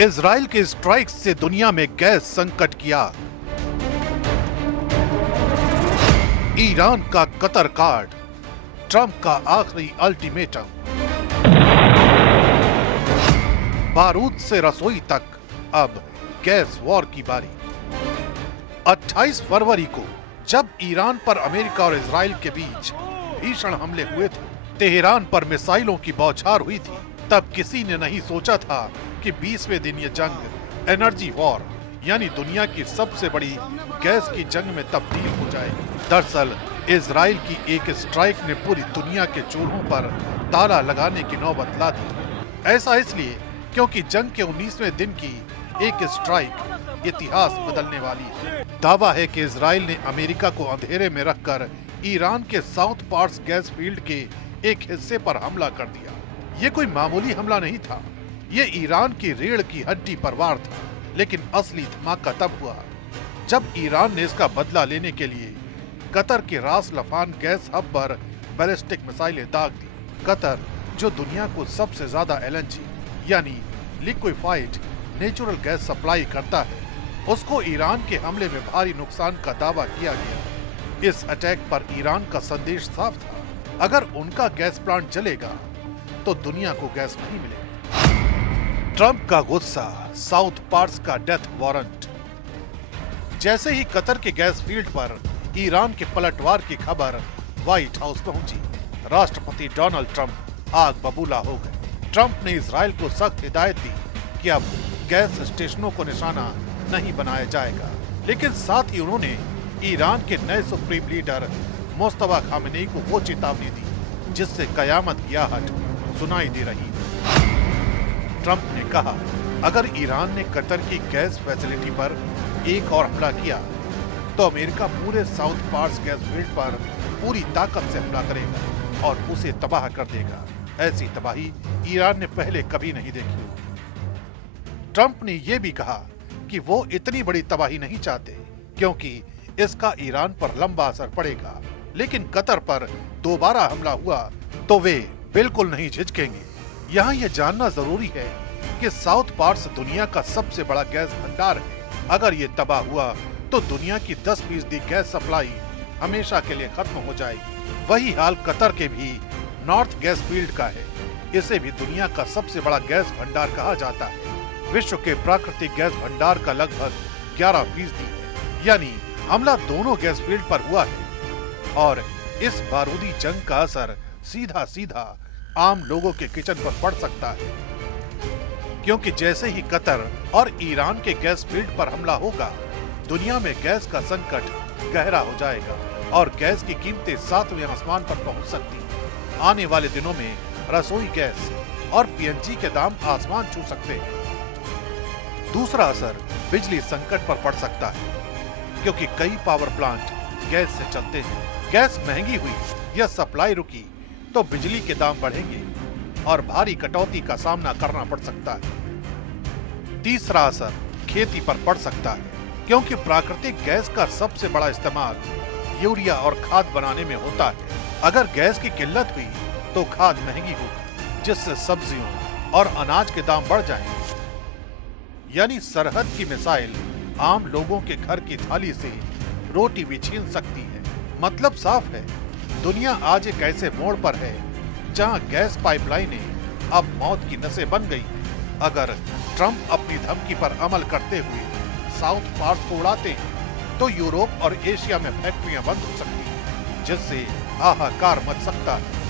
Israel के strike से दुनिया में गैस संकट की आग। ईरान का कतर कार्ड, ट्रंप का आखिरी अल्टीमेटम। बारूद से रसोई तक अब गैस वॉर की बारी। 28 फरवरी को जब ईरान पर अमेरिका और इजराइल के बीच भीषण हमले हुए थे, तेहरान पर मिसाइलों की बौछार हुई थी, तब किसी ने नहीं सोचा था कि 20वें दिन ये जंग एनर्जी वॉर यानी दुनिया की सबसे बड़ी गैस की जंग में तब्दील हो जाएगी। दरअसल इजराइल की एक स्ट्राइक ने पूरी दुनिया के चूल्हों पर ताला लगाने की नौबत ला दी। ऐसा इसलिए क्योंकि जंग के 19वें दिन की एक स्ट्राइक इतिहास बदलने वाली है। दावा है कि इजराइल ने अमेरिका को अंधेरे में रखकर ईरान के साउथ पार्स गैस फील्ड के एक हिस्से पर हमला कर दिया। ये कोई मामूली हमला नहीं था, ये ईरान की रीढ़ की हड्डी पर वार था। लेकिन असली धमाका तब हुआ जब ईरान ने इसका बदला लेने के लिए कतर के रास लफान गैस हब पर बैलिस्टिक मिसाइलें दाग दी। कतर, जो दुनिया को सबसे ज्यादा एलएनजी यानी लिक्विफाइड नेचुरल गैस सप्लाई करता है, उसको ईरान के हमले में भारी नुकसान का दावा किया गया। इस अटैक पर ईरान का संदेश साफ था, अगर उनका गैस प्लांट जलेगा तो दुनिया को गैस नहीं मिलेगी। ट्रंप का गुस्सा, साउथ पार्स का डेथ वारंट। जैसे ही कतर के गैस फील्ड पर ईरान के पलटवार की खबर व्हाइट हाउस पहुंची, राष्ट्रपति डोनाल्ड ट्रंप आग बबूला हो गए। ट्रंप ने इजराइल को सख्त हिदायत दी कि अब गैस स्टेशनों को निशाना नहीं बनाया जाएगा, लेकिन साथ ही उन्होंने ईरान के नए सुप्रीम लीडर मुस्तफा खामेनेई को वो चेतावनी दी जिससे कयामत की आहट सुनाई दे रही। ट्रंप ने कहा, अगर ईरान ने कतर की गैस फैसिलिटी पर एक और हमला किया तो अमेरिका पूरे साउथ पार्स गैस फील्ड पर पूरी ताकत से हमला करेगा और उसे तबाह कर देगा। ऐसी तबाही ईरान ने पहले कभी नहीं देखी। ट्रंप ने यह भी कहा कि वो इतनी बड़ी तबाही नहीं चाहते क्योंकि इसका ईरान पर लंबा असर पड़ेगा, लेकिन कतर पर दोबारा हमला हुआ तो वे बिल्कुल नहीं झिझकेंगे। यहाँ यह जानना जरूरी है कि साउथ पार्स दुनिया का सबसे बड़ा गैस भंडार है। अगर ये तबाह हुआ तो दुनिया की 10% गैस सप्लाई हमेशा के लिए खत्म हो जाएगी। वही हाल कतर के भी नॉर्थ गैस फील्ड का है। इसे भी दुनिया का सबसे बड़ा गैस भंडार कहा जाता है। विश्व के प्राकृतिक गैस भंडार का लगभग 11% है, यानी हमला दोनों गैस फील्ड पर हुआ है। और इस बारूदी जंग का असर सीधा सीधा आम लोगों के किचन पर पड़ सकता है, क्योंकि जैसे ही कतर और ईरान के गैस फील्ड पर हमला होगा, दुनिया में गैस का संकट गहरा हो जाएगा और गैस की कीमतें 7वें आसमान पर पहुंच सकती हैं। आने वाले दिनों में रसोई गैस और पीएनजी के दाम आसमान छू सकते हैं। दूसरा असर बिजली संकट पर पड़ सकता है, क्योंकि कई पावर प्लांट गैस से चलते हैं। गैस महंगी हुई या सप्लाई रुकी तो बिजली के दाम बढ़ेंगे और भारी कटौती का सामना करना पड़ सकता है। तीसरा असर खेती पर पड़ सकता है, क्योंकि प्राकृतिक गैस का सबसे बड़ा इस्तेमाल यूरिया और खाद बनाने में होता है। अगर गैस की किल्लत हुई तो खाद महंगी होगी, जिससे सब्जियों और अनाज के दाम बढ़ जाएंगे। यानी सरहद की मिसाइल आम लोगों के घर की थाली से रोटी भी छीन सकती है। मतलब साफ है, दुनिया आज एक ऐसे मोड़ पर है जहां गैस पाइपलाइनें अब मौत की नसें बन गई हैं। अगर ट्रंप अपनी धमकी पर अमल करते हुए साउथ पार्स को उड़ाते हैं तो यूरोप और एशिया में फैक्ट्रियां बंद हो सकती हैं, जिससे हाहाकार मच सकता है।